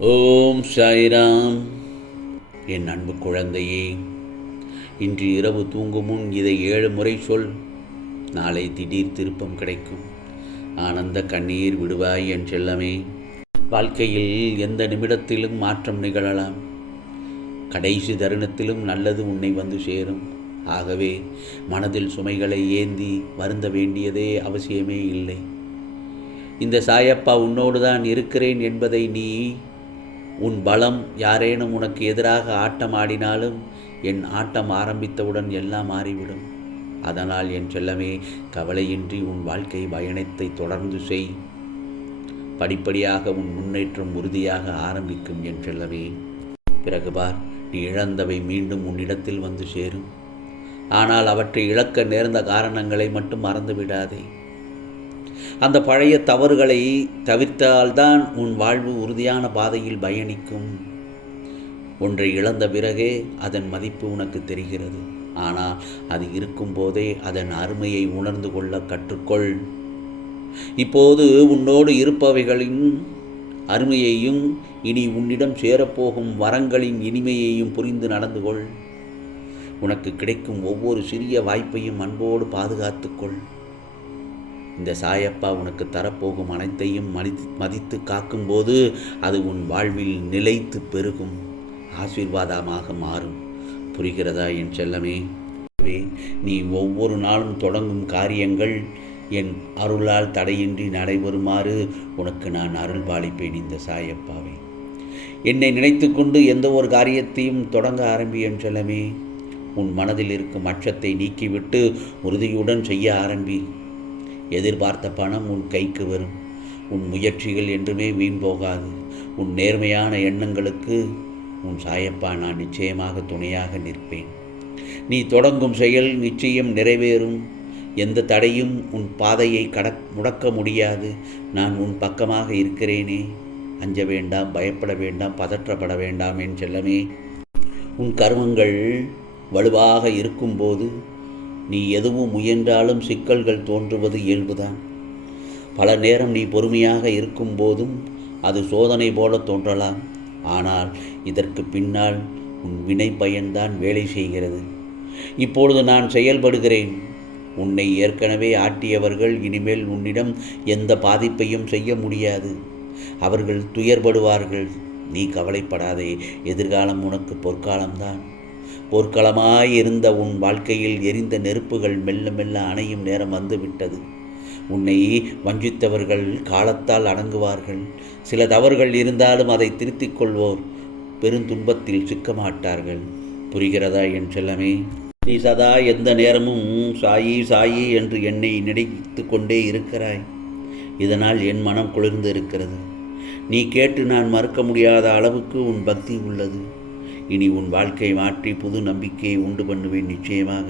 ஓம் சாய்ராம். என் அன்பு குழந்தையே இன்று இரவு தூங்கும் முன் இதை ஏழு முறை சொல். நாளை திடீர் திருப்பம் கிடைக்கும். ஆனந்த கண்ணீர் விடுவாய் என் செல்லமே. வாழ்க்கையில் எந்த நிமிடத்திலும் மாற்றம் நிகழலாம். கடைசி தருணத்திலும் நல்லது உன்னை வந்து சேரும். ஆகவே மனதில் சுமைகளை ஏந்தி வருந்த வேண்டியதே அவசியமே இல்லை. இந்த சாயப்பா உன்னோடு தான் இருக்கிறேன் என்பதை நீ உன் பலம் யாரேனும் உனக்கு எதிராக ஆட்டம் ஆடினாலும் என் ஆட்டம் ஆரம்பித்தவுடன் எல்லாம் மாறிவிடும். அதனால் என் செல்லமே கவலையின்றி உன் வாழ்க்கை பயணத்தை தொடர்ந்து செய். படிப்படியாக உன் முன்னேற்றம் உறுதியாக ஆரம்பிக்கும் என் செல்லமே. பிறகு பார் நீ இழந்தவை மீண்டும் உன்னிடத்தில் வந்து சேரும். ஆனால் அவற்றை இழக்க நேர்ந்த காரணங்களை மட்டும் மறந்து விடாதே அந்த பழைய தவறுகளை தவிர்த்தால்தான் உன் வாழ்வு உறுதியான பாதையில் பயணிக்கும். ஒன்றை இழந்த பிறகே அதன் மதிப்பு உனக்கு தெரிகிறது. ஆனால் அது இருக்கும்போதே அதன் அருமையை உணர்ந்து கொள்ள கற்றுக்கொள். இப்போது உன்னோடு இருப்பவைகளின் அருமையையும் இனி உன்னிடம் சேரப்போகும் வரங்களின் இனிமையையும் புரிந்து நடந்து கொள். உனக்கு கிடைக்கும் ஒவ்வொரு சிறிய வாய்ப்பையும் அன்போடு பாதுகாத்துக்கொள் இந்த சாயப்பா உனக்கு தரப்போகும் அனைத்தையும் மதித்து மதித்து காக்கும்போது அது உன் வாழ்வில் நிலைத்து பெருகும். ஆசீர்வாதமாக மாறும். புரிகிறதா என் செல்லமே? நீ ஒவ்வொரு நாளும் தொடங்கும் காரியங்கள் என் அருளால் தடையின்றி நடைபெறுமாறு உனக்கு நான் அருள் பாலிப்பேன் இந்த சாயப்பாவை. என்னை நினைத்து கொண்டு எந்த ஒரு காரியத்தையும் தொடங்க ஆரம்பி என் செல்லமே. உன் மனதில் இருக்கும் அச்சத்தை நீக்கிவிட்டு உறுதியுடன் செய்ய ஆரம்பி. எதிர்பார்த்த பணம் உன் கைக்கு வரும். உன் முயற்சிகள் என்றுமே வீண் போகாது. உன் நேர்மையான எண்ணங்களுக்கு உன் சாயப்பா நான் நிச்சயமாக துணையாக நிற்பேன். நீ தொடங்கும் செயல் நிச்சயம் நிறைவேறும். எந்த தடையும் உன் பாதையை கடக் முடக்க முடியாது. நான் உன் பக்கமாக இருக்கிறேனே. அஞ்ச வேண்டாம் பயப்பட வேண்டாம் பதற்றப்பட வேண்டாம் என் செல்லமே. உன் கர்மங்கள் வலுவாக இருக்கும்போது நீ எதுவும் முயன்றாலும் சிக்கல்கள் தோன்றுவது இயல்புதான். பல நேரம் நீ பொறுமையாக இருக்கும் போதும் அது சோதனை போல தோன்றலாம். ஆனால் இதற்கு பின்னால் உன் வினை பயன்தான் வேலை செய்கிறது. இப்பொழுது நான் செயல்படுகிறேன். உன்னை ஏற்கனவே ஆட்டியவர்கள் இனிமேல் உன்னிடம் எந்த பாதிப்பையும் செய்ய முடியாது. அவர்கள் துயர்படுவார்கள். நீ கவலைப்படாதே. எதிர்காலம் உனக்கு பொற்காலம்தான். போர்க்களமாயிருந்த உன் வாழ்க்கையில் எரிந்த நெருப்புகள் மெல்ல மெல்ல அணையும் நேரம் வந்துவிட்டது. உன்னை வஞ்சித்தவர்கள் காலத்தால் அடங்குவார்கள். சில தவறுகள் இருந்தாலும் அதை திருத்திக் கொள்வோர் பெருந்துன்பத்தில் சிக்க மாட்டார்கள் புரிகிறதா என் செல்லமே? நீ சதா எந்த நேரமும் சாயி சாயி என்று என்னை நினைத்து கொண்டே இருக்கிறாய். இதனால் என் மனம் குளிர்ந்து இருக்கிறது நீ கேட்டு நான் மறுக்க முடியாத அளவுக்கு உன் பக்தி உள்ளது. இனி உன் வாழ்க்கை மாற்றி புது நம்பிக்கையை உண்டு பண்ணுவேன் நிச்சயமாக.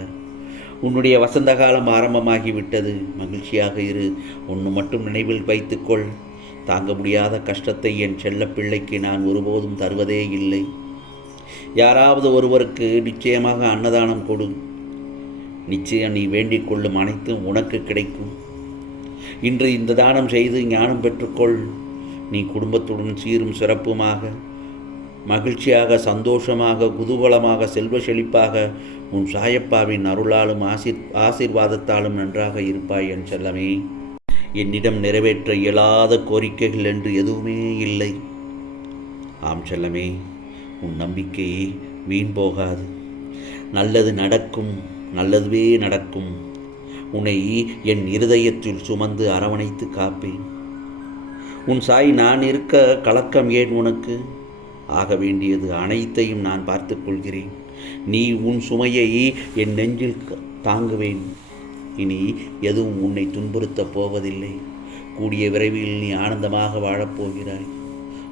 உன்னுடைய வசந்த காலம் ஆரம்பமாகிவிட்டது. மகிழ்ச்சியாக இரு. ஒன்று மட்டும் நினைவில் வைத்துக்கொள். தாங்க முடியாத கஷ்டத்தை என் செல்ல பிள்ளைக்கு நான் ஒருபோதும் தருவதே இல்லை. யாராவது ஒருவருக்கு நிச்சயமாக அன்னதானம் கொடு. நிச்சயம் நீ வேண்டிக் கொள்ளும் அனைத்தும் உனக்கு கிடைக்கும். இன்று இந்த தானம் செய்து ஞானம் பெற்றுக்கொள். நீ குடும்பத்துடன் சீரும் சிறப்புமாக. மகிழ்ச்சியாக சந்தோஷமாக குதூகலமாக செல்வ செழிப்பாக உன் சாயப்பாவின் அருளாலும் ஆசிர் ஆசீர்வாதத்தாலும் நன்றாக இருப்பாய் என் செல்லமே. என்னிடம் நிறைவேற்ற இயலாத கோரிக்கைகள் என்று எதுவுமே இல்லை. ஆம் செல்லமே உன் நம்பிக்கை வீண் போகாது. நல்லது நடக்கும் நல்லதுவே நடக்கும். உன்னை என் இருதயத்தில் சுமந்து அரவணைத்து காப்பேன். உன் சாய் நான் இருக்க கலக்கம் ஏன் உனக்கு? ஆக வேண்டியது அனைத்தையும் நான் பார்த்து கொள்கிறேன். நீ உன் சுமையை என் நெஞ்சில் தாங்குவேன். இனி எதுவும் உன்னை துன்புறுத்தப் போவதில்லை. கூடிய விரைவில் நீ ஆனந்தமாக வாழப்போகிறாய்.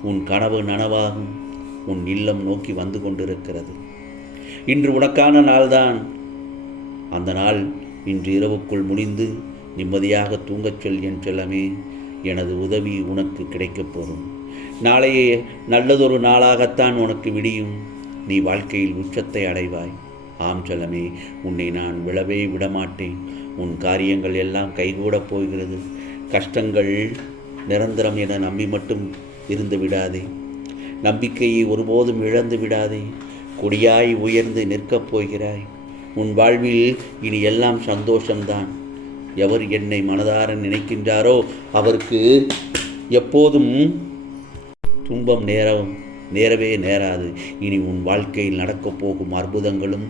உன் கனவு நனவாகும். உன் இல்லம் நோக்கி வந்து கொண்டிருக்கிறது. இன்று உனக்கான நாள்தான். அந்த நாள் இன்று இரவுக்குள் முடிந்து நிம்மதியாக தூங்கச் சொல் என் செல்லமே. எனது உதவி உனக்கு கிடைக்கப் போகும். நாளையே நல்லதொரு நாளாகத்தான் உனக்கு விடியும். நீ வாழ்க்கையில் உச்சத்தை அடைவாய். ஆம் செல்லமே உன்னை நான் விழவே விடமாட்டேன். உன் காரியங்கள் எல்லாம் கைகூடப் போகிறது. கஷ்டங்கள் நிரந்தரம் என நம்பி மட்டும் இருந்து விடாதே. நம்பிக்கையை ஒருபோதும் இழந்து விடாதே. கொடியாய் உயர்ந்து நிற்கப் போகிறாய். உன் வாழ்வில் இனி எல்லாம் சந்தோஷம்தான். எவர் என்னை மனதார நினைக்கின்றாரோ அவருக்கு எப்போதும் துன்பம் நேரம் நேரவே நேராது. இனி உன் வாழ்க்கையில் நடக்கப் போகும் அற்புதங்களும்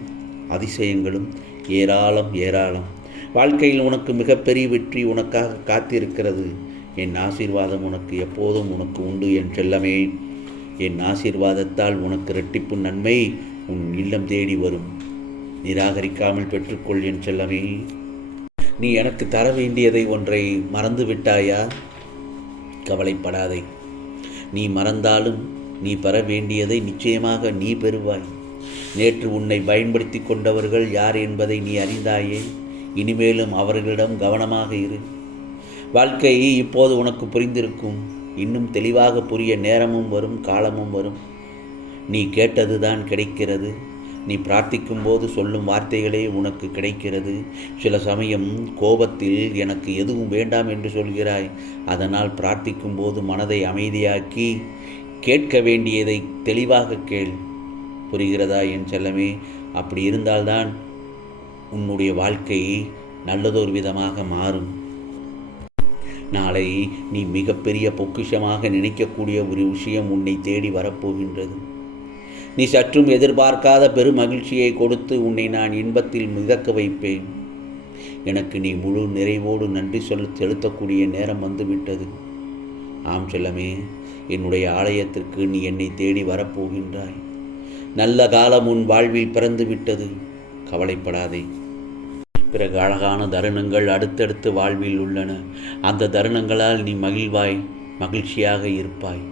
அதிசயங்களும் ஏராளம் ஏராளம். வாழ்க்கையில் உனக்கு மிகப்பெரிய வெற்றி உனக்காக காத்திருக்கிறது. என் ஆசீர்வாதம் உனக்கு எப்போதும் உனக்கு உண்டு என் செல்லமே. என் ஆசீர்வாதத்தால் உனக்கு இரட்டிப்பு நன்மை உன் இல்லம் தேடி வரும். நிராகரிக்காமல் பெற்றுக்கொள் என் செல்லமே. நீ எனக்கு தர வேண்டியதை ஒன்றை மறந்து விட்டாயா கவலைப்படாதே. நீ மறந்தாலும் நீ பெற வேண்டியதை நிச்சயமாக நீ பெறுவாய். நேற்று உன்னை பயன்படுத்தி கொண்டவர்கள் யார் என்பதை நீ அறிந்தாயே. இனிமேலும் அவர்களிடம் கவனமாக இரு. வாழ்க்கையை இப்போது உனக்கு புரிந்திருக்கும். இன்னும் தெளிவாக புரிய நேரமும் வரும் காலமும் வரும். நீ கேட்டதுதான் கிடைக்கிறது. நீ பிரார்த்திக்கும் போது சொல்லும் வார்த்தைகளே உனக்கு கிடைக்கிறது. சில சமயம் கோபத்தில் எனக்கு எதுவும் வேண்டாம் என்று சொல்கிறாய். அதனால் பிரார்த்திக்கும் போது மனதை அமைதியாக்கி கேட்க வேண்டியதை தெளிவாக கேள். புரிகிறதா என் செல்லமே? அப்படி இருந்தால்தான் உன்னுடைய வாழ்க்கை நல்லதொரு விதமாக மாறும். நாளை நீ மிகப்பெரிய பொக்கிஷமாக நினைக்கக்கூடிய ஒரு விஷயம் உன்னை தேடி வரப்போகின்றது. நீ சற்றும் எதிர்பார்க்காத பெரும் மகிழ்ச்சியை கொடுத்து உன்னை நான் இன்பத்தில் மிதக்க வைப்பேன். எனக்கு நீ முழு நிறைவோடு நன்றி சொல் செலுத்தக்கூடிய நேரம் வந்துவிட்டது. ஆம் செல்லமே என்னுடைய ஆலயத்திற்கு நீ என்னை தேடி வரப்போகின்றாய். நல்ல காலம் உன் வாழ்வில் பிறந்து விட்டது கவலைப்படாதே. பிறகு அழகான தருணங்கள் அடுத்தடுத்து வாழ்வில் உள்ளன. அந்த தருணங்களால் நீ மகிழ்வாய் மகிழ்ச்சியாக இருப்பாய்.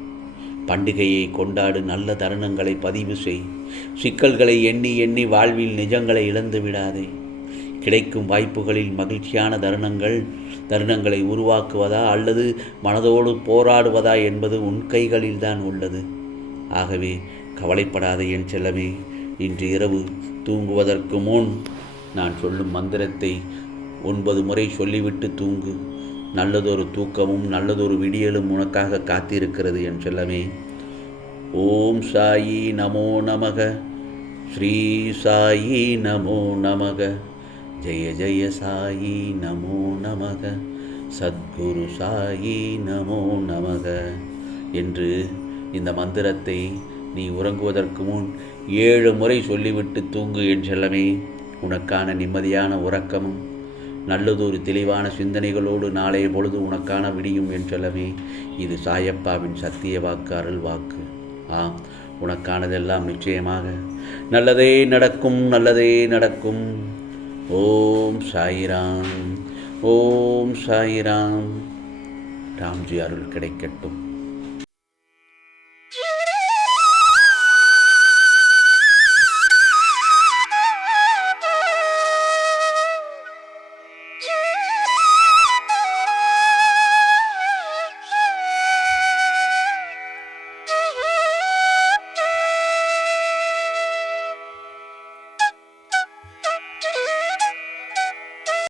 பண்டிகையை கொண்டாடு நல்ல தருணங்களை பதிவு செய். சிக்கல்களை எண்ணி எண்ணி வாழ்வில் நிஜங்களை இழந்து விடாதே. கிடைக்கும் வாய்ப்புகளில் மகிழ்ச்சியான தருணங்கள் தருணங்களை உருவாக்குவதா அல்லது மனதோடு போராடுவதா என்பது உன் கைகளில்தான் உள்ளது. ஆகவே கவலைப்படாத என் செல்லமே இன்று இரவு தூங்குவதற்கு முன் நான் சொல்லும் மந்திரத்தை ஒன்பது முறை சொல்லிவிட்டு தூங்கு. நல்லதொரு தூக்கமும் நல்லதொரு விடியலும் உனக்காக காத்திருக்கிறது என் செல்லமே. ஓம் சாயி நமோ நமக. ஸ்ரீ சாயி நமோ நமக. ஜெய ஜெய சாயி நமோ நமக. சத்குரு சாயி நமோ நமக. என்று இந்த மந்திரத்தை நீ உறங்குவதற்கு முன் ஏழு முறை சொல்லிவிட்டு தூங்கு என் செல்லமே. உனக்கான நிம்மதியான உறக்கமும் நல்லதொரு தெளிவான சிந்தனைகளோடு நாளைய பொழுது உனக்கான விடியும் என் இது சாயப்பாவின் சத்திய வாக்கு அருள் வாக்கு. ஆம் உனக்கானதெல்லாம் நிச்சயமாக. நல்லதே நடக்கும் நல்லதே நடக்கும். ஓம் சாயிராம் ஓம் சாயிராம். ராம்ஜி அருள் கிடைக்கட்டும்.